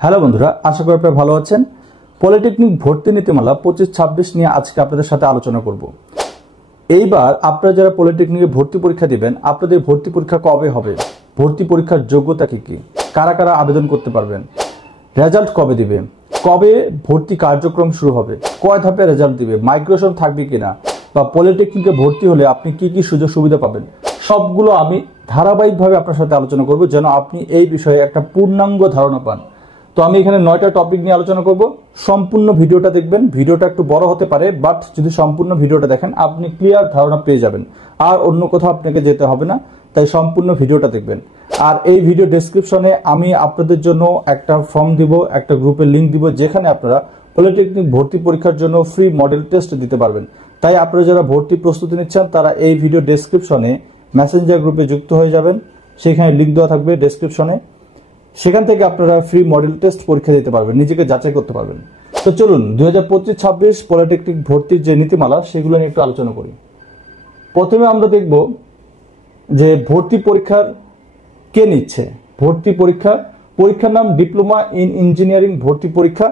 Hello বন্ধুরা, আশা করি আপনারা ভালো আছেন। পলিটেকনিক ভর্তি নীতিমালা 25-26 নিয়ে আজকে আপনাদের সাথে আলোচনা করব। এইবার আপনারা যারা পলিটেকনিকে ভর্তি পরীক্ষা দিবেন, আপনাদের ভর্তি পরীক্ষা কবে হবে, ভর্তি পরীক্ষার যোগ্যতা কি কি, কারা কারা আবেদন করতে পারবেন, রেজাল্ট কবে দিবে, কবে ভর্তি কার্যক্রম শুরু হবে, কয় ধাপে রেজাল্ট দিবে, মাইগ্রেশন থাকবে কিনা, বা পলিটেকনিকে ভর্তি হলে আপনি কি কি সুযোগ সুবিধা পাবেন, সবগুলো আমি ধারাবাহিকভাবে আপনার সাথে আলোচনা করব যেন আপনি এই বিষয়ে একটা পূর্ণাঙ্গ ধারণা পান। তো আমি এখানে 9টা টপিক নিয়ে আলোচনা করব। সম্পূর্ণ ভিডিওটা দেখবেন। ভিডিওটা একটু বড় হতে পারে, বাট যদি সম্পূর্ণ ভিডিওটা দেখেন আপনি ক্লিয়ার ধারণা পেয়ে যাবেন, আর অন্য কোথাও আপনাকে যেতে হবে না। তাই সম্পূর্ণ ভিডিওটা দেখবেন। আর এই ভিডিও ডেসক্রিপশনে আমি আপনাদের জন্য একটা ফর্ম দিব, একটা গ্রুপের লিঙ্ক দিব, যেখানে আপনারা পলিটেকনিক ভর্তি পরীক্ষার জন্য ফ্রি মডেল টেস্ট দিতে পারবেন। তাই আপনারা যারা ভর্তি প্রস্তুতি নিচ্ছেন তারা এই ভিডিও ডেসক্রিপশনে মেসেঞ্জার গ্রুপে যুক্ত হয়ে যাবেন। সেখানে লিঙ্ক দেওয়া থাকবে ডেসক্রিপশনে। সেখান থেকে আপনারা ফ্রি মডেল টেস্ট পরীক্ষা দিতে পারবেন, নিজেকে যাচাই করতে পারবেন। তো চলুন 2025-26 পলিটেকনিক ভর্তির যে নীতিমালা সেগুলো নিয়ে একটু আলোচনা করি। প্রথমে আমরা দেখব যে ভর্তি পরীক্ষার কে নিচ্ছে। পরীক্ষার নাম ডিপ্লোমা ইন ইঞ্জিনিয়ারিং ভর্তি পরীক্ষা।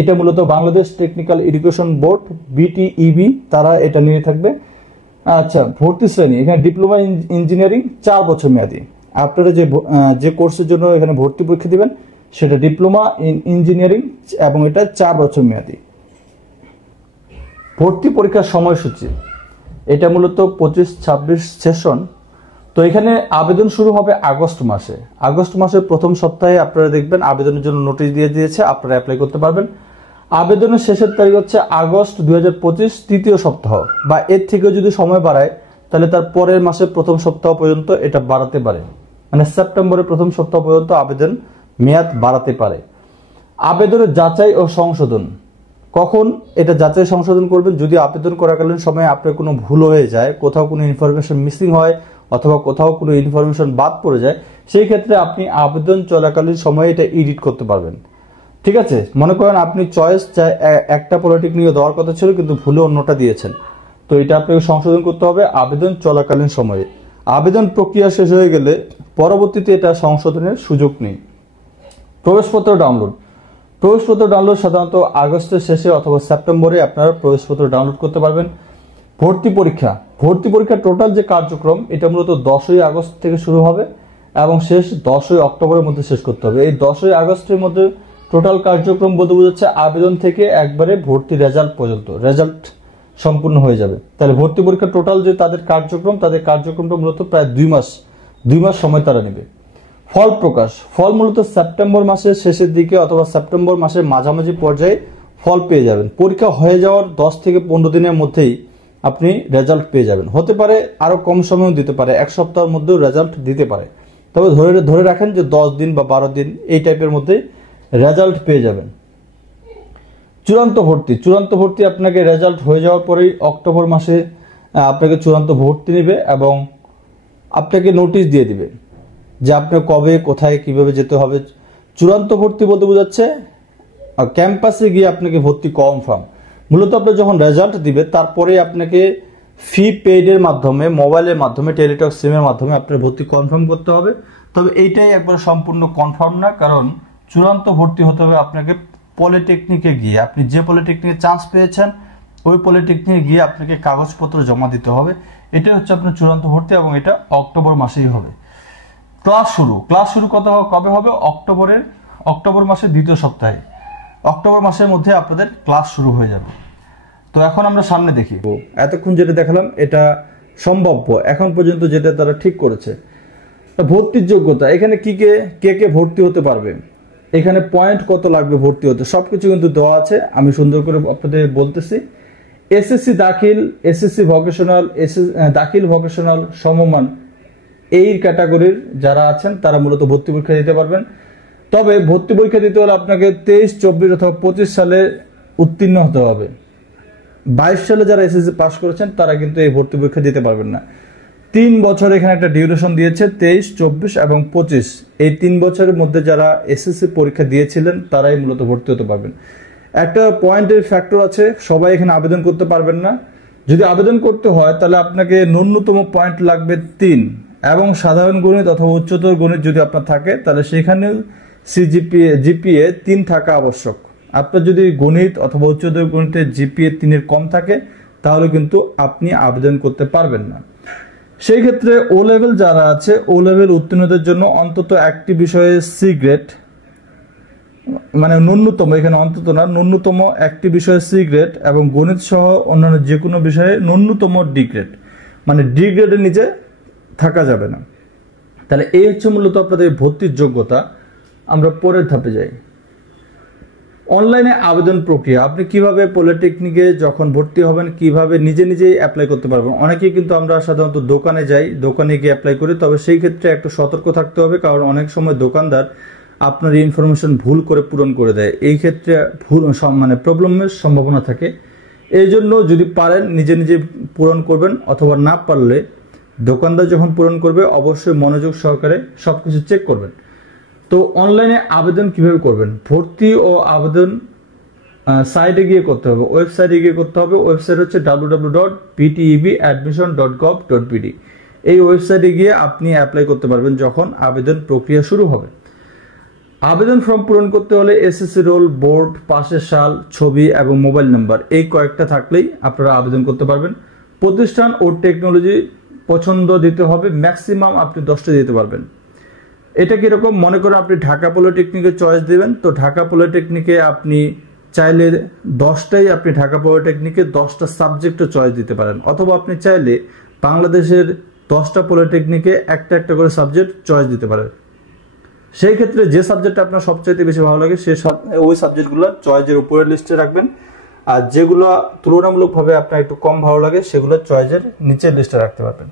এটা মূলত Bangladesh technical education board BTEB তারা এটা নিয়ে থাকবে। আচ্ছা, ভর্তি শ্রেণী এখানে ডিপ্লোমা ইঞ্জিনিয়ারিং 4 বছর মেয়াদী। আপনারা যে কোর্সের জন্য এখানে ভর্তি পরীক্ষা দিবেন সেটা ডিপ্লোমা ইন ইঞ্জিনিয়ারিং এবং এটা 4 বছর মেয়াদী। ভর্তি পরীক্ষার সময়সূচি এটা মূলত 25-26 সেশন। তো এখানে আবেদন শুরু হবে আগস্ট মাসের প্রথম সপ্তাহে আপনারা দেখবেন আবেদনের জন্য নোটিশ দিয়ে দিয়েছে, আপনারা অ্যাপ্লাই করতে পারবেন। আবেদনের শেষের তারিখ হচ্ছে আগস্ট 2025 তৃতীয় সপ্তাহ, বা এর থেকেও যদি সময় বাড়ায় তাহলে তার পরের মাসের প্রথম সপ্তাহ পর্যন্ত এটা বাড়াতে পারে, মানে সেপ্টেম্বরের প্রথম সপ্তাহ পর্যন্ত আবেদন মেয়াদ বাড়াতে পারে। আবেদনের যাচাই ও সংশোধন কখন এটা যাচাই সংশোধন করবেন? যদি আবেদন করাকালীন সময়ে আপনার কোনো ভুল হয়ে যায়, কোথাও কোনো ইনফরমেশন মিসিং হয় অথবা কোথাও কোনো ইনফরমেশন বাদ পড়ে যায়, সেই ক্ষেত্রে আপনি আবেদন চলাকালীন সময়ে এটা এডিট করতে পারবেন। ঠিক আছে, মনে করেন আপনি চয়েস একটা পলিটেকনিকে দেওয়ার কথা ছিল কিন্তু ভুলে অন্যটা দিয়েছেন, তো এটা আপনাকে সংশোধন করতে হবে আবেদন চলাকালীন সময়ে। আবেদন প্রক্রিয়া শেষ হয়ে গেলে পরবর্তীতে এটা সংশোধনের সুযোগ নেই। প্রবেশপত্র ডাউনলোড সাধারণত আগস্টের শেষে অথবা সেপ্টেম্বরে আপনারা প্রবেশপত্র ডাউনলোড করতে পারবেন। ভর্তি পরীক্ষা টোটাল যে কার্যক্রম এটা মূলত 10ই আগস্ট থেকে শুরু হবে এবং শেষ 10ই অক্টোবরের মধ্যে শেষ করতে হবে। এই 10ই আগস্টের মধ্যে টোটাল কার্যক্রম বলতে বোঝাচ্ছে আবেদন থেকে একবারে ভর্তি রেজাল্ট পর্যন্ত, রেজাল্ট সম্পূর্ণ হয়ে যাবে। তাহলে ভর্তি পরীক্ষা টোটাল যে তাদের কার্যক্রমটা মূলত প্রায় 2 মাস সময় তারা নেবে। ফল মূলত সেপ্টেম্বর মাসের শেষের দিকে অথবা সেপ্টেম্বর মাসের মাঝামাঝি পর্যায়ে ফল পেয়ে যাবেন। পরীক্ষা হয়ে যাওয়ার 10 থেকে 15 দিনের মধ্যেই আপনি রেজাল্ট পেয়ে যাবেন। হতে পারে আরো কম সময়ও দিতে পারে, 1 সপ্তাহের মধ্যেও রেজাল্ট দিতে পারে, তবে ধরে রাখেন যে 10 দিন বা 12 দিন এই টাইপের মধ্যে রেজাল্ট পেয়ে যাবেন। চূড়ান্ত ভর্তি আপনাকে রেজাল্ট হয়ে যাওয়ার পরেই অক্টোবর মাসে আপনাকে চূড়ান্ত ভর্তি নেবে এবং আপনাকে নোটিশ দিয়ে দিবে যে আপনি কবে কোথায় কিভাবে যেতে হবে। চূড়ান্ত ভর্তি বলতে বোঝাচ্ছে ক্যাম্পাসে গিয়ে আপনাকে ভর্তি কনফার্ম। মূলত আপনি যখন রেজাল্ট দিবে তারপরে আপনাকে ফি পেইডের মাধ্যমে, মোবাইলের মাধ্যমে, টেলিটক সিমের মাধ্যমে আপনার ভর্তি কনফার্ম করতে হবে। তবে এইটাই একবার সম্পূর্ণ কনফার্ম না, কারণ চূড়ান্ত ভর্তি হতে হবে আপনাকে পলিটেকনিকে গিয়ে। আপনি যে পলিটেকনিকে চান্স পেয়েছেন ওই পলিটেকনিকে গিয়ে আপনাকে কাগজপত্র জমা দিতে হবে। এটা হচ্ছে আপনার চূড়ান্ত ভর্তি এবং এটা অক্টোবর মাসেই হবে। ক্লাস শুরু কবে হবে? অক্টোবর মাসের দ্বিতীয় সপ্তাহে, অক্টোবর মাসের মধ্যে আপনাদের ক্লাস শুরু হয়ে যাবে। তো এখন আমরা সামনে দেখি। এতক্ষণ যেটা দেখালাম এটা সম্ভাব্য, এখন পর্যন্ত যেটা তারা ঠিক করেছে। ভর্তির যোগ্যতা এখানে কে ভর্তি হতে পারবে, এখানে পয়েন্ট কত লাগবে ভর্তি হতে, সবকিছু কিন্তু দেওয়া আছে। আমি সুন্দর করে আপনাদের বলতেছি। এসএসসি দাখিল, এসএসসি ভোকেশনাল, দাখিল ভোকেশনাল সমমান এই ক্যাটাগরির যারা আছেন তারা মূলত ভর্তি পরীক্ষা দিতে পারবেন। তবে ভর্তি পরীক্ষা দিতে হলে আপনাকে 23, 24 অথবা 25 সালে উত্তীর্ণ হতে হবে। 22 সালে যারা এসএসসি পাস করেছেন তারা কিন্তু এই ভর্তি পরীক্ষা দিতে পারবেন না। 3 বছর এখানে একটা ডিউরেশন দিয়েছে, 23, 24 এবং 25। এই 3 বছরের মধ্যে যারা এসএসসি পরীক্ষা দিয়েছিলেন তারাই মূলত ভর্তি হতে পারবেন। একটা পয়েন্টের ফ্যাক্টর আছে, সবাই এখানে আবেদন করতে পারবেন না। যদি আবেদন করতে হয় তাহলে আপনাকে ন্যূনতম পয়েন্ট লাগবে 3, এবং সাধারণ গণিত অথবা উচ্চতর গণিত যদি আপনার থাকে তাহলে জিপিএ 3 থাকা আবশ্যক। আপনার যদি গণিত অথবা উচ্চতর গণিতে জিপিএ 3 কম থাকে তাহলে কিন্তু আপনি আবেদন করতে পারবেন না। সেই ক্ষেত্রে ও লেভেল যারা আছে, ও লেভেল উত্তীর্ণদের জন্য অন্তত একটি বিষয়ে সি গ্রেড, মানে ন্যূনতম, এখানে অন্তত না, ন্যূনতম একটি বিষয়ে সি গ্রেড এবং গণিত সহ অন্যান্য যে কোনো বিষয়ে ন্যূনতম ডি গ্রেড, মানে ডি গ্রেডের নিচে থাকা যাবে না। তাহলে এই হচ্ছে মূলত আপনাদের ভর্তির যোগ্যতা। আমরা পরের ধাপে যাই। অনলাইনে আবেদন প্রক্রিয়া, আপনি কিভাবে পলিটেকনিকে যখন ভর্তি হবেন কিভাবে নিজেই অ্যাপ্লাই করতে পারবেন। অনেকেই কিন্তু আমরা সাধারণত দোকানে যাই, দোকানে গিয়ে অ্যাপ্লাই করি, তবে সেই ক্ষেত্রে একটু সতর্ক থাকতে হবে, কারণ অনেক সময় দোকানদার আপনার ইনফরমেশন ভুল করে পূরণ করে দেয়। এই ক্ষেত্রে মানে প্রবলেমের সম্ভাবনা থাকে। এই জন্য যদি পারেন নিজে পূরণ করবেন, অথবা না পারলে দোকানদার যখন পূরণ করবে অবশ্যই মনোযোগ সহকারে সবকিছু চেক করবেন। তো অনলাইনে আবেদন কিভাবে করবেন? ভর্তি ও আবেদন সাইটে গিয়ে করতে হবে, ওয়েবসাইটে গিয়ে করতে হবে। ওয়েবসাইট হচ্ছে www.ptebadmission.gov.pd। এই ওয়েবসাইটে গিয়ে আপনি অ্যাপ্লাই করতে পারবেন যখন আবেদন প্রক্রিয়া শুরু হবে। আবেদন ফর্ম পূরণ করতে হলে এসএসসি রোল, বোর্ড, পাশের সাল, ছবি এবং মোবাইল নাম্বার এই কয়েকটা থাকলেই আপনারা আবেদন করতে পারবেন। প্রতিষ্ঠান ও টেকনোলজি পছন্দ দিতে হবে, ম্যাক্সিমাম আপনি 10টা দিতে পারবেন। এটা কিরকম, মনে করেন আপনি ঢাকা পলিটেকনিকে চয়েস দিবেন, তো ঢাকা পলিটেকনিকে আপনি চাইলে 10টাই আপনি ঢাকা পলিটেকনিকে 10টা সাবজেক্টও চয়েস দিতে পারেন, অথবা আপনি চাইলে বাংলাদেশের 10টা পলিটেকনিকে একটা করে সাবজেক্ট চয়েস দিতে পারেন। সেই ক্ষেত্রে যে সাবজেক্টটা আপনার সবচাইতে বেশি ভালো লাগে ওই সাবজেক্টগুলো চয়েসের উপরের লিস্টে রাখবেন, আর যেগুলো তুলনামূলকভাবে আপনার একটু কম ভালো লাগে সেগুলো চয়েসের নিচের লিস্টে রাখতে পারবেন।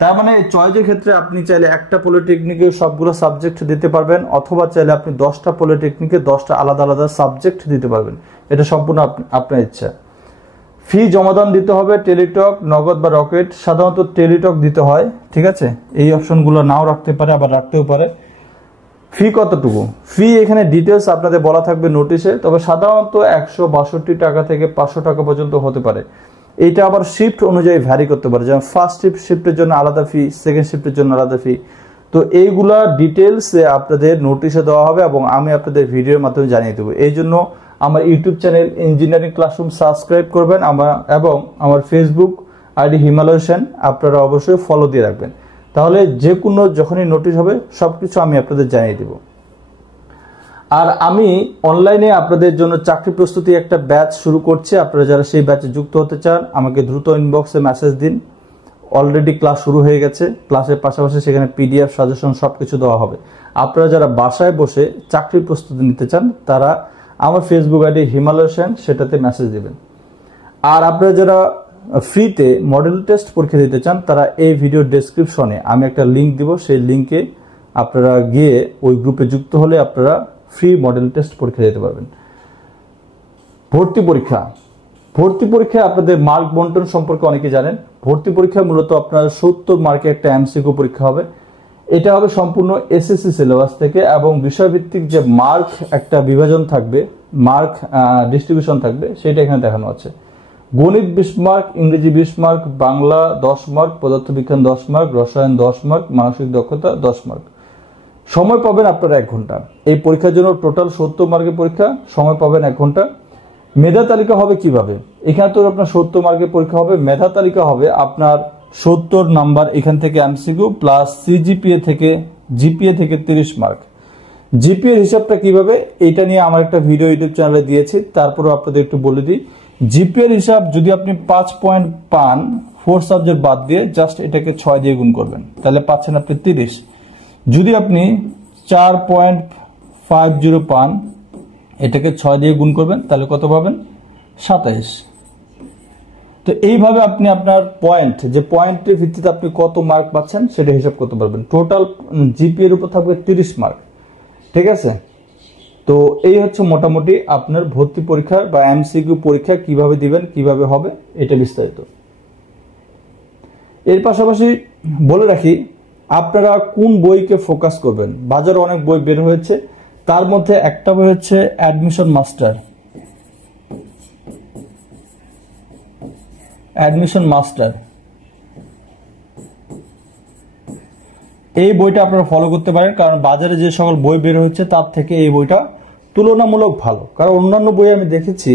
তার মানে চয়েসের ক্ষেত্রে আপনি চাইলে একটা পলিটেকনিকে সবগুলো সাবজেক্ট দিতে পারবেন, অথবা চাইলে আপনি 10টা পলিটেকনিকে 10টা আলাদা সাবজেক্ট দিতে পারবেন। এটা সম্পূর্ণ আপনার ইচ্ছা। ফি জমাদান দিতে হবে, টেলিটক, নগদ বা রকেট। সাধারণত টেলিটক দিতে হয়, ঠিক আছে। এই অপশনগুলো নাও রাখতে পারে, আবার রাখতেও পারে। ফি কতটুকু? ফি এখানে ডিটেলস আপনাদের বলা থাকবে নোটিশে, তবে সাধারণত 162 টাকা থেকে 500 টাকা পর্যন্ত হতে পারে। এইটা আবার শিফট অনুযায়ী ভ্যারি করতে পারে, যেমন ফার্স্ট শিফটের জন্য আলাদা ফি, সেকেন্ড শিফটের জন্য আলাদা ফি। তো এইগুলা ডিটেলস আপনাদের নোটিশে দেওয়া হবে এবং আমি আপনাদের ভিডিওর মাধ্যমে জানিয়ে দেবো। এই জন্য আমার YouTube channel engineering classroom subscribe করবেন, এবং আমার ফেসবুক আইডি হিমালয় সেন আপনারা অবশ্যই ফলো দিয়ে রাখবেন। তাহলে যে কোনো যখনই নোটিশ হবে সবকিছু আমি আপনাদের জানিয়ে দেব। আর আমি অনলাইনে আপনাদের জন্য চাকরি প্রস্তুতি একটা ব্যাচ শুরু করছি। আপনারা যারা সেই ব্যাচে যুক্ত হতে চান আমাকে দ্রুত ইনবক্সে মেসেজ দিন। অলরেডি ক্লাস শুরু হয়ে গেছে, ক্লাসের পাশাপাশি সেখানে পিডিএফ সাজেশন সবকিছু দেওয়া হবে। আপনারা যারা বাসায় বসে চাকরির প্রস্তুতি নিতে চান তারা আমার ফেসবুক আইডি হিমালয় সেন সেটাতে মেসেজ দিবেন। আর আপনারা যারা ফ্রিতে মডেল টেস্ট পরীক্ষা দিতে চান তারা এই ভিডিও ডেসক্রিপশনে আমি একটা লিঙ্ক দিব, সেই লিঙ্কে আপনারা গিয়ে ওই গ্রুপে যুক্ত হলে আপনারা ফ্রি মডেল টেস্ট পরীক্ষা দিতে পারবেন। ভর্তি পরীক্ষা আপনাদের মার্ক বন্টন সম্পর্কে অনেকে জানেন। ভর্তি পরীক্ষা মূলত আপনার 70 মার্কের একটা এমসিকিউ পরীক্ষা হবে। এটা হবে সম্পূর্ণ এসএসসি সিলেবাস থেকে, এবং বিষয়ভিত্তিক যে মার্ক একটা বিভাজন থাকবে, মার্ক ডিস্ট্রিবিউশন থাকবে, সেটা এখানে দেখানো আছে। গণিত 20 মার্ক, ইংরেজি 20 মার্ক, বাংলা 10 মার্ক, পদার্থবিজ্ঞান 10 মার্ক, রসায়ন 10 মার্ক, মানসিক দক্ষতা 10 মার্ক। সময় পাবেন আপনারা 1 ঘন্টা। এই পরীক্ষার জন্য টোটাল 70 মার্কের পরীক্ষা, সময় পাবেন 1 ঘন্টা। মেধা তালিকা হবে কিভাবে? এখানে তো আপনার 70 মার্কের পরীক্ষা হবে, মেধা তালিকা হবে আপনার 70 নাম্বার এখান থেকে এমসিকিউ প্লাস সিজিপিএ থেকে, জিপিএ থেকে 30 মার্ক। জিপিএ এর হিসাবটা কিভাবে, এটা নিয়ে আমার একটা ভিডিও ইউটিউব চ্যানেলে দিয়েছি, তারপরেও আপনাদের একটু বলে দিই। জিপিএ এর হিসাব যদি আপনি 5 পয়েন্ট পান 4 সাবজেক্ট বাদ দিয়ে, জাস্ট এটাকে 6 দিয়ে গুণ করবেন, তাহলে পাচ্ছেন আপনি 30। যদি আপনি 4.50 পান, এটাকে 6 দিয়ে গুণ করবেন, তাহলে কত পাবেন? 27। তো এইভাবে আপনি আপনার পয়েন্ট, যে পয়েন্টের ভিত্তিতে আপনি কত মার্ক পাচ্ছেন সেটা হিসাব করতে পারবেন। টোটাল জিপিএ এর উপর থাকবে 30 মার্ক, ঠিক আছে। তো এই হচ্ছে মোটামুটি আপনার ভর্তি পরীক্ষা বা এমসিকিউ পরীক্ষা কিভাবে দিবেন, কিভাবে হবে, এটা বিস্তারিত। এর পাশাপাশি বলে রাখি আপনারা কোন বইকে ফোকাস করবেন। বাজারে অনেক বই বের হয়েছে, তার মধ্যে একটা বই হচ্ছে অ্যাডমিশন মাস্টার। এই বইটা আপনারা ফলো করতে পারেন, কারণ বাজারে যে সকল বই বের হচ্ছে তার থেকে এই বইটা তুলনামূলক ভালো। কারণ অন্যান্য বই আমি দেখেছি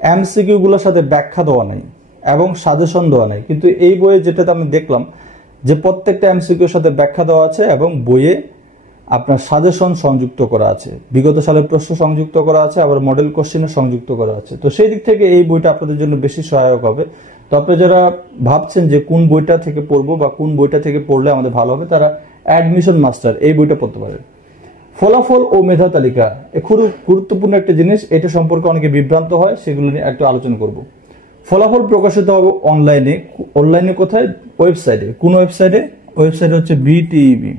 এমসিকিউ গুলোর সাথে ব্যাখ্যা দেওয়া নেই এবং সাজেশন দেওয়া নেই, কিন্তু এই বইয়ে যেটাতে আমি দেখলাম যে প্রত্যেকটা এমসিকিউর সাথে ব্যাখ্যা দেওয়া আছে এবং বইয়ে আপনার সাজেশন সংযুক্ত করা আছে, বিগত সালের প্রশ্ন সংযুক্ত করা আছে, আবার মডেল কোশ্চেনে সংযুক্ত করা আছে। তো সেই দিক থেকে এই বইটা আপনাদের জন্য বেশি সহায়ক হবে। তো আপনি যারা ভাবছেন যে কোন বইটা থেকে পড়বো বা কোন বইটা থেকে পড়লে আমাদের ভালো হবে, তারা অ্যাডমিশন মাস্টার এই বইটা পড়তে পারে। ফলাফল ও মেধা তালিকা খুব গুরুত্বপূর্ণ একটা জিনিস, এটা সম্পর্কে অনেকে বিভ্রান্ত হয়, সেগুলো নিয়ে একটু আলোচনা করব। ফলাফল প্রকাশিত হবে অনলাইনে। অনলাইনে কোথায়? ওয়েবসাইটে। কোন ওয়েবসাইটে? ওয়েবসাইট হচ্ছে বিটিইবি।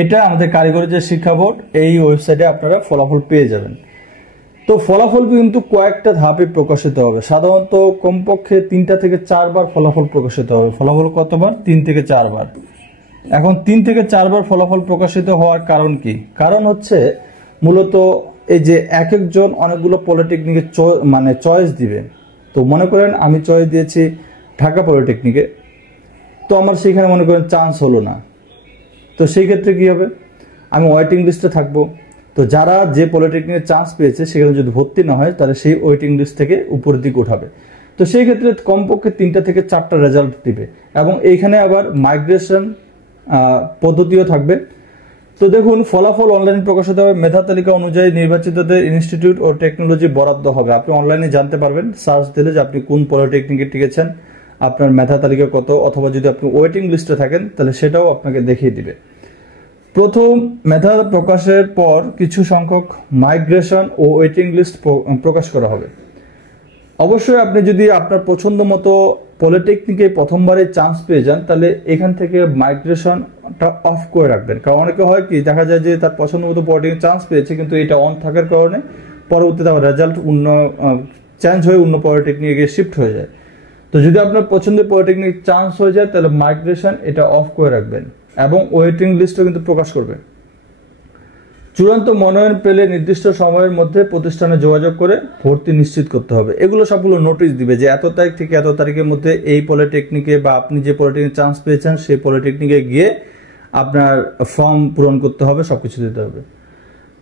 এটা আমাদের কারিগরি যে শিক্ষা বোর্ড, এই ওয়েবসাইটে আপনারা ফলাফল পেয়ে যাবেন। তো ফলাফল কিন্তু কয়েকটা ধাপে প্রকাশিত হবে, সাধারণত কমপক্ষে 3টা থেকে 4 বার ফলাফল প্রকাশিত হবে। ফলাফল কতবার? 3 থেকে 4 বার। এখন 3 থেকে 4 বার ফলাফল প্রকাশিত হওয়ার কারণ কি? কারণ হচ্ছে মূলত এই যে এক একজন অনেকগুলো পলিটেকনিকে মানে চয়েস দিবে। তো মনে করেন আমি চয়েস দিয়েছি ঢাকা পলিটেকনিকে, তো আমার সেখানে মনে করেন চান্স হলো না, তো সেই ক্ষেত্রে কি হবে? আমি ওয়েটিং লিস্টে থাকবো। তো যারা যে পলিটেকনিকে চান্স পেয়েছে সেখানে যদি ভর্তি না হয়, তাহলে সেই ওয়েটিং লিস্ট থেকে উপরের দিকে উঠাবে। তো সেই ক্ষেত্রে কমপক্ষে 3টা থেকে 4টা রেজাল্ট দিবে এবং এইখানে আবার মাইগ্রেশন পদ্ধতিও থাকবে। তো দেখুন, ফলাফল অনলাইনে প্রকাশিত হবে। মেধা তালিকা অনুযায়ী নির্বাচিতদের ইনস্টিটিউট ও টেকনোলজি বরাদ্দ হবে। আপনি অনলাইনে জানতে পারবেন, সার্চ দিলে যে আপনি কোন পলিটেকনিকে টিকেছেন, আপনার মেধা তালিকা কত, অথবা যদি আপনি ওয়েটিং লিস্টে থাকেন তাহলে সেটাও আপনাকে দেখিয়ে দিবে। প্রথম মেধা প্রকাশের পর কিছু সংখ্যক মাইগ্রেশন ও ওয়েটিং লিস্ট প্রকাশ করা হবে। অবশ্যই আপনি যদি আপনার পছন্দ মতো পলিটেকনিকে প্রথমবারে চান্স পেয়ে যান, তাহলে এখান থেকে মাইগ্রেশনটা অফ করে রাখবেন। কারণ অনেকে হয় কি, দেখা যায় যে তার পছন্দ মতো পলিটেকনিক চান্স পেয়েছে, কিন্তু এটা অন থাকার কারণে পরবর্তীতে আবার রেজাল্ট চেঞ্জ হয়ে অন্য পলিটেকনিকে শিফট হয়ে যায়। তো যদি আপনার পছন্দের পলিটেকনিক চান্স হয়ে যায়, তাহলে মাইগ্রেশন এটা অফ করে রাখবেন এবং ওয়েটিং লিস্টও কিন্তু প্রকাশ করবে। চূড়ান্ত মনোনয়ন পেলে নির্দিষ্ট সময়ের মধ্যে প্রতিষ্ঠানে যোগাযোগ করে ভর্তি নিশ্চিত করতে হবে। এগুলো সবগুলো নোটিশ দিবে যে এত তারিখ থেকে এত তারিখের মধ্যে এই পলিটেকনিকে বা আপনি যে পলিটেকনিক চান্স পেয়েছেন সেই পলিটেকনিকে গিয়ে আপনার ফর্ম পূরণ করতে হবে, সবকিছু দিতে হবে।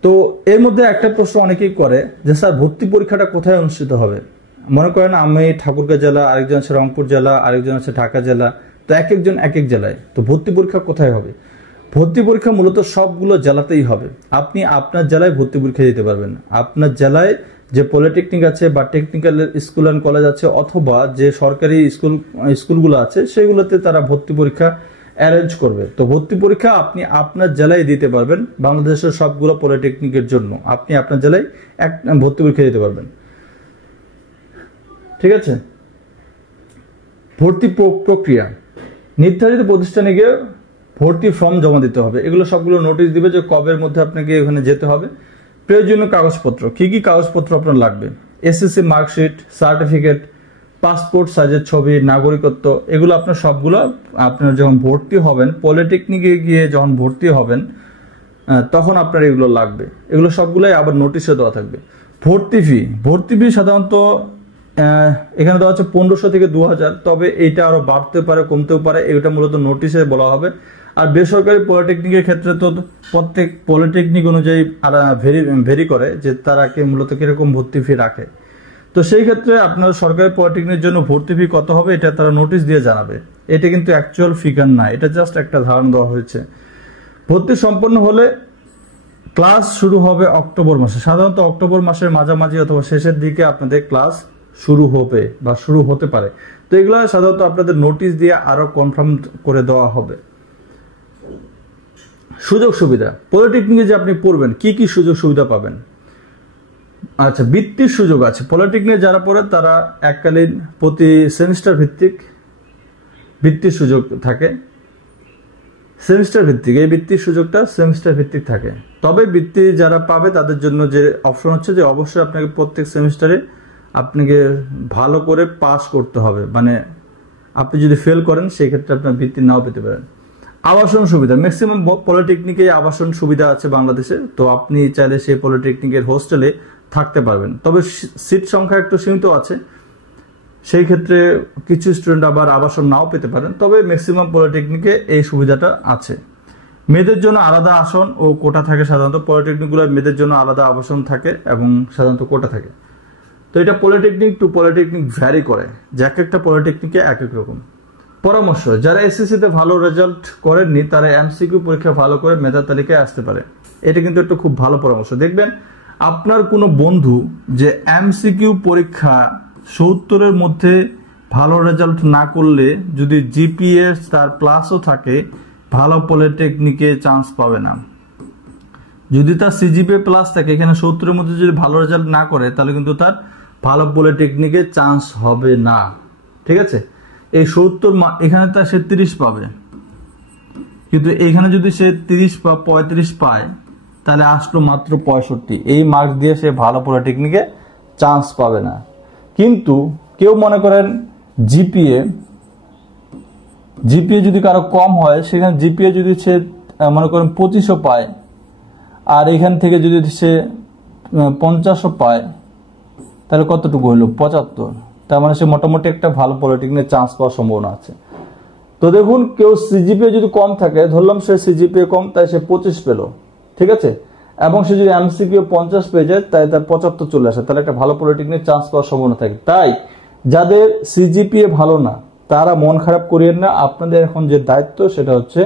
তো এর মধ্যে একটা প্রশ্ন অনেকেই করে যে স্যার ভর্তি পরীক্ষাটা কোথায় অনুষ্ঠিত হবে? মনে করেন আমি ঠাকুরগাঁও জেলা, আরেকজন আছে রংপুর জেলা, আরেকজন আছে ঢাকা জেলা, তো এক একজন এক এক জেলায়। তো ভর্তি পরীক্ষা কোথায় হবে? ভর্তি পরীক্ষা মূলত সবগুলো জেলাতেই হবে। আপনি আপনার জেলায় ভর্তি পরীক্ষা দিতে পারবেন। আপনার জেলায় যে পলিটেকনিক আছে বা টেকনিক্যাল স্কুল অ্যান্ড কলেজ আছে, অথবা যে সরকারি স্কুলগুলো আছে, সেগুলোতে তারা ভর্তি পরীক্ষা অ্যারেঞ্জ করবে। তো ভর্তি পরীক্ষা আপনি আপনার জেলায় দিতে পারবেন। বাংলাদেশের সবগুলো পলিটেকনিকের জন্য আপনি আপনার জেলায় ভর্তি পরীক্ষা দিতে পারবেন। ঠিক আছে। ভর্তি প্রক্রিয়া, নির্ধারিত প্রতিষ্ঠানে গিয়ে ভর্তি ফর্ম জমা দিতে হবে। এগুলো সবগুলো নোটিশ দিবে যে কবের মধ্যে আপনাকে ওখানে যেতে হবে। প্রয়োজনীয় কাগজপত্র, কি কি কাগজপত্র আপনার লাগবে? এসএসসি মার্কশিট, সার্টিফিকেট, পাসপোর্ট সাইজের ছবি, নাগরিকত্ব, এগুলো আপনার সবগুলো আপনার যখন ভর্তি হবেন, পলিটেকনিকে গিয়ে যখন ভর্তি হবেন তখন আপনার এগুলো লাগবে। এগুলো সবগুলোই আবার নোটিশে দেওয়া থাকবে। ভর্তি ফি সাধারণত এখানে দেওয়া হচ্ছে 1500 থেকে 2000, তবে এইটা আরো বাড়তে পারে, কমতেও পারে, এটা মূলত নোটিশে বলা হবে। আর বেসরকারি পলিটেকনিকের ক্ষেত্রে তো প্রত্যেক পলিটেকনিক অনুযায়ী ভেরি করে যে তারা মূলত কিরকম ভর্তি ফি রাখে। তো সেই ক্ষেত্রে আপনার সরকারি পলিটেকনিকের জন্য ভর্তি ফি কত হবে এটা তারা নোটিশ দিয়ে জানাবে। এটা কিন্তু অ্যাকচুয়াল ফিগার না, এটা জাস্ট একটা ধারণা দেওয়া হয়েছে। ভর্তি সম্পন্ন হলে ক্লাস শুরু হবে অক্টোবর মাসে। সাধারণত অক্টোবর মাসের মাঝামাঝি অথবা শেষের দিকে আপনাদের ক্লাস শুরু হবে বা শুরু হতে পারে। তো এগুলো সাধারণত আপনাদের নোটিশ দিয়ে আরো কনফার্ম করে দেওয়া হবে। সুযোগ সুবিধা, পলিটেকনিকে যে আপনি পড়বেন কি কি সুযোগ সুবিধা পাবেন? আচ্ছা, বৃত্তির সুযোগ আছে। পলিটেকনিকে যারা পড়ে তারা এককালীন প্রতি সেমিস্টার ভিত্তিক বৃত্তির সুযোগ থাকে। সেমিস্টার ভিত্তিক এই বৃত্তির সুযোগটা সেমিস্টার ভিত্তিক থাকে। তবে বৃত্তি যারা পাবে তাদের জন্য যে অপশন হচ্ছে যে অবশ্যই আপনাকে প্রত্যেক সেমিস্টারে আপনাকে ভালো করে পাস করতে হবে। মানে আপনি যদি ফেল করেন সেই ক্ষেত্রে আপনার বৃত্তি নাও পেতে পারেন। আবাসন সুবিধা, ম্যাক্সিমাম পলিটেকনিকে আবাসন সুবিধা আছে বাংলাদেশে। তো আপনি চাইলে সেই পলিটেকনিকের হোস্টেলে থাকতে পারবেন, তবে সিট সংখ্যা একটু সীমিত আছে। সেই ক্ষেত্রে কিছু স্টুডেন্ট আবার আবাসন নাও পেতে পারেন, তবে ম্যাক্সিমাম পলিটেকনিকে এই সুবিধাটা আছে। মেয়েদের জন্য আলাদা আসন ও কোটা থাকে, সাধারণত পলিটেকনিকগুলো মেয়েদের জন্য আলাদা আবাসন থাকে এবং সাধারণত কোটা থাকে। তো এটা পলিটেকনিক টু পলিটেকনিক ভ্যারি করে, যে এক একটা পলিটেকনিকে এক এক রকম। পরামর্শ, যারা এসএসসিতে ভালো রেজাল্ট করেননি তারা এমসিকিউ পরীক্ষা ভালো করে মেধা তালিকায় আসতে পারে। এটা কিন্তু একটা খুব ভালো পরামর্শ। দেখবেন আপনার কোনো বন্ধু যে এমসিকিউ পরীক্ষা 70-এর মধ্যে ভালো রেজাল্ট না করলে যদি জিপিএ তার প্লাসও থাকে, ভালো পলিটেকনিকে চান্স পাবে না। যদি তার সিজিপিএ প্লাস থাকে, এখানে 70-এর মধ্যে যদি ভালো রেজাল্ট না করে, তাহলে কিন্তু তার ভালো পলিটেকনিকে চান্স হবে না। ঠিক আছে, এই 70 এখানে তার সে 30 পাবে, কিন্তু এখানে যদি সে 30 বা 35 পায়, তাহলে আসলো মাত্র 65। এই মার্ক দিয়ে সে ভালো পলিটেকনিকে চান্স পাবে না। কিন্তু কেউ মনে করেন জিপিএ যদি কারো কম হয়, সেখানে জিপিএ যদি সে মনে করেন 25 পায়, আর এখান থেকে যদি সে 50 পায়, তাহলে কতটুকু হলো 75। তার মানে সে মোটামুটি একটা ভালো পলিটেকনিকে চান্স পাওয়ার সম্ভাবনা আছে। তো দেখুন, কেউ সিজিপিএ যদি কম থাকে, ধরলাম সে সিজিপিএ কম, তাই সে 25 পেল, ঠিক আছে, এবং সে যদি এমসিকিউ 50 পেয়ে যায়, তাই তার 75 চলে আসে, তাহলে একটা ভালো পলিটেকনিক চান্স পাওয়ার সম্ভাবনা থাকে। তাই যাদের সিজিপিএ ভালো না তারা মন খারাপ করিয়েন না। আপনাদের এখন যে দায়িত্ব সেটা হচ্ছে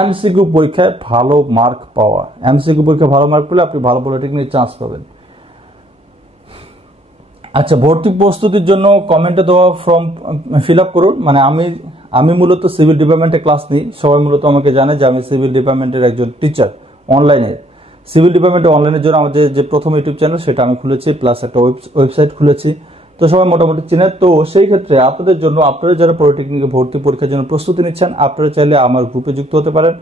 এমসিকিউ পরীক্ষায় ভালো মার্ক পাওয়া। এমসিকিউ পরীক্ষায় ভালো মার্ক পেলে আপনি ভালো পলিটেকনিক চান্স পাবেন। আচ্ছা, ভর্তি প্রস্তুতির জন্য কমেন্টে দেওয়া ফর্ম ফিল আপ করুন। মানে আমি মূলত সিভিল ডিপার্টমেন্টে ক্লাস নিই। সবাই মূলত আমাকে জানে যে আমি সিভিল ডিপার্টমেন্টের একজন টিচার। অনলাইনে সিভিল ডিপার্টমেন্টে অনলাইনের জন্য আমাদের যে প্রথম ইউটিউব চ্যানেল সেটা আমি খুলেছি, প্লাস একটা ওয়েবসাইট খুলেছি। তো সবাই মোটামুটি চিনে। তো সেই ক্ষেত্রে আপনাদের জন্য, আপনারা যারা পলিটেকনিকে ভর্তি পরীক্ষার জন্য প্রস্তুতি নিচ্ছেন, আপনারা চাইলে আমার গ্রুপে যুক্ত হতে পারেন।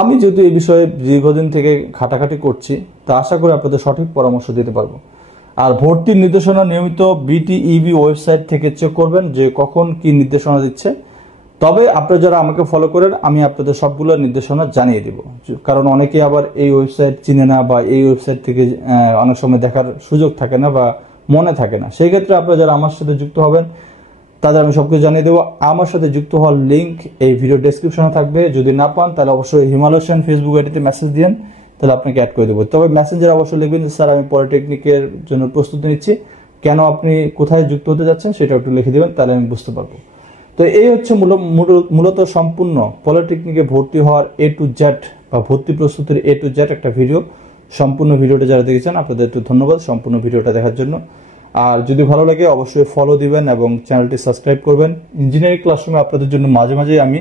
আমি যেহেতু এই বিষয়ে দীর্ঘদিন থেকে ঘাটাঘাটি করছি, তা আশা করি আপনাদের সঠিক পরামর্শ দিতে পারবো। আর ভর্তির নির্দেশনা নিয়মিত বিটিইবি ওয়েবসাইট থেকে চেক করবেন যে কখন কি নির্দেশনা দিচ্ছে। তবে আপনারা যারা আমাকে ফলো করেন, আমি আপনাদের সবগুলো নির্দেশনা জানিয়ে দিব। কারণ অনেকে আবার এই ওয়েবসাইট চিনে না, বা এই ওয়েবসাইট থেকে অনেক সময় দেখার সুযোগ থাকে না বা মনে থাকে না। সেই ক্ষেত্রে আপনারা যারা আমার সাথে যুক্ত হবেন তাদের আমি সবকিছু জানিয়ে দেবো। আমার সাথে যুক্ত হওয়ার লিঙ্ক এই ভিডিও ডেসক্রিপশনে থাকবে। যদি না পান তাহলে অবশ্যই হিমালয়েশন ফেসবুক আইডিতে মেসেজ দিন, তাহলে আপনাকে অ্যাড করে দেবো। তবে মেসেঞ্জারে অবশ্যই লিখবেন যে স্যার আমি পলিটেকনিকের জন্য প্রস্তুতি নিচ্ছি, কেন আপনি কোথায় যুক্ত হতে যাচ্ছেন সেটা একটু লিখে দেবেন, তাহলে আমি বুঝতে পারবো। তো এই হচ্ছে মূলত সম্পূর্ণ পলিটেকনিকে ভর্তি হওয়ার A to Z বা ভর্তি প্রস্তুতির A to Z একটা ভিডিও। সম্পূর্ণ ভিডিওটা যারা দেখেছেন আপনাদের একটু ধন্যবাদ সম্পূর্ণ ভিডিওটা দেখার জন্য। আর যদি ভালো লাগে অবশ্যই ফলো দিবেন এবং চ্যানেলটি সাবস্ক্রাইব করবেন। ইঞ্জিনিয়ারিং ক্লাসরুমে আপনাদের জন্য মাঝে মাঝে আমি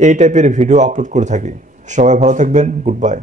এই টাইপের ভিডিও আপলোড করে থাকি। সবাই ভালো থাকবেন, গুড বাই।